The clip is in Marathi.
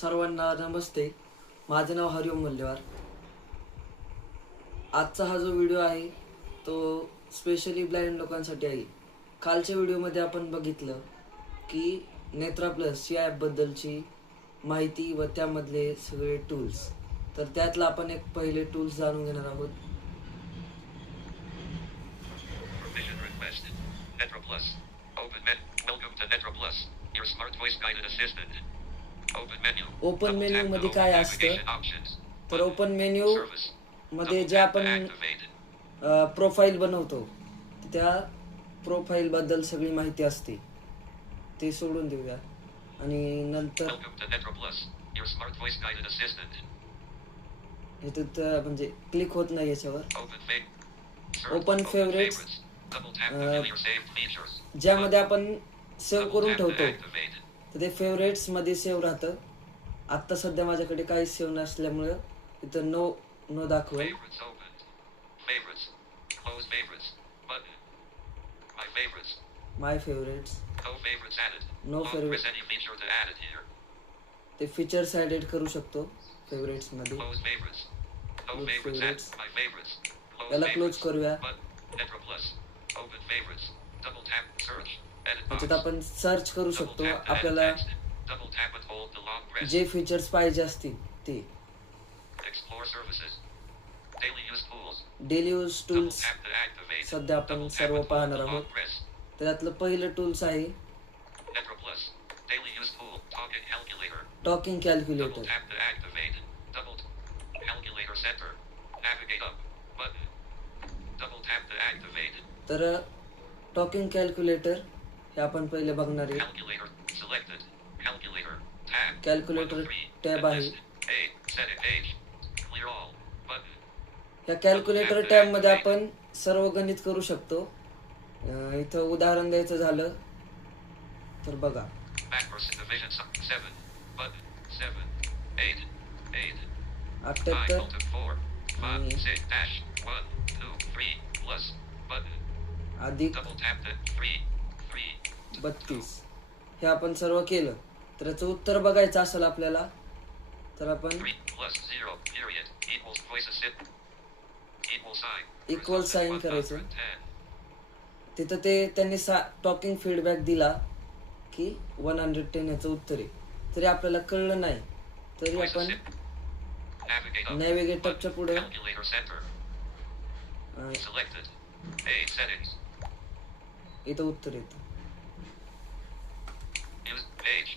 सर्वांना नमस्ते. माझे नाव हरिओम मल्लेवार. आजचा हा जो व्हिडिओ आहे तो स्पेशली ब्लाइंड लोकांसाठी आहे. कालच्या व्हिडिओमध्ये आपण बघितलं की नेत्रा प्लस या ॲपबद्दलची माहिती व त्यामधले सगळे टूल्स. तर त्यातलं आपण एक पहिले टूल्स जाणून घेणार आहोत. Permission requested. Netra Plus. Open menu. Welcome to Netra Plus. Your smart voice guided assistant. Open menu. Open menu मध्ये काय असतं Navigation options. तर ओपन मेन्यू Service. मध्ये Double जे tap to आपण activate. प्रोफाईल बनवतो त्या प्रोफाईल बद्दल सगळी माहिती असते. ते सोडून देऊया आणि नंतर Welcome to Netra Plus. Your smart voice guided assistant. इथं म्हणजे क्लिक होत नाही याच्यावर. Open fa- Search. Open favorites. Double tap to view your saved features. ज्यामध्ये आपण सेव्ह Double करून tap to ठेवतो activate. तर ते फेवरेट्स मध्ये सेव्ह राहतं. आत्ता सध्या माझ्याकडे काहीच सेव्ह नसल्यामुळं इथं नो दाखवेल. Favorites opened. Favorites. Close favorites. Button. My favorites. My favourites No favorites added. No Don't favorites. press any feature to add it here. ते फीचर्स ॲडेड करू शकतो फेवरेट्स मध्ये. Close favorites. No Close favorites favorites. added. My favorites. Close याला क्लोज favorites. करूया. Button. Netra Plus. Open favorites. Double tap. Search. Edit त्याच्यात box. आपण सर्च करू Double शकतो tap to edit आपल्याला text. Double tap and hold the long press. जे फीचर्स पाहिजे असतील ते. Explore services. Daily use tools. Daily use Double tools tap to activate. सध्या आपण Double tap सर्व and hold पाहणार the long आहोत. press. त्यातलं पहिलं टूल्स आहे Netra Plus. Daily use tool. Talking calculator. Talking Double calculator. tap to activate. Calculator center. Navigate up. Button. Double tap to activate. तर टॉकिंग कॅल्क्युलेटर हे आपण पहिले बघणार आहे. Calculator selected. Calculator tab. Calculator 1 of 3. tab आहे. A. Setting page. Clear all. Button. या कॅल्क्युलेटर टॅबमध्ये आपण सर्व गणित करू शकतो. इथं उदाहरण द्यायचं झालं तर बघा Macros division 7. Button. 7. 8. 8. 78 Equal to 4. 5. आणि 6 dash 1 2 3 plus. Button. अधिक Double tap to 3. 3. 32 हे आपण सर्व केलं तर याचं उत्तर बघायचं असेल आपल्याला तर आपण 3 plus 0 period equals voice assist. Equal sign. Equal Result sign is करायचं. 110. तिथं ते त्यांनी टॉकिंग फीडबॅक दिला की 110 याचं उत्तर आहे. तरी आपल्याला कळलं नाही तरी Voice आपण assist. Navigate up. नॅव्हिगेटरच्या पुढे Calculator center. Selected. A settings. इथं उत्तर येतं. News page.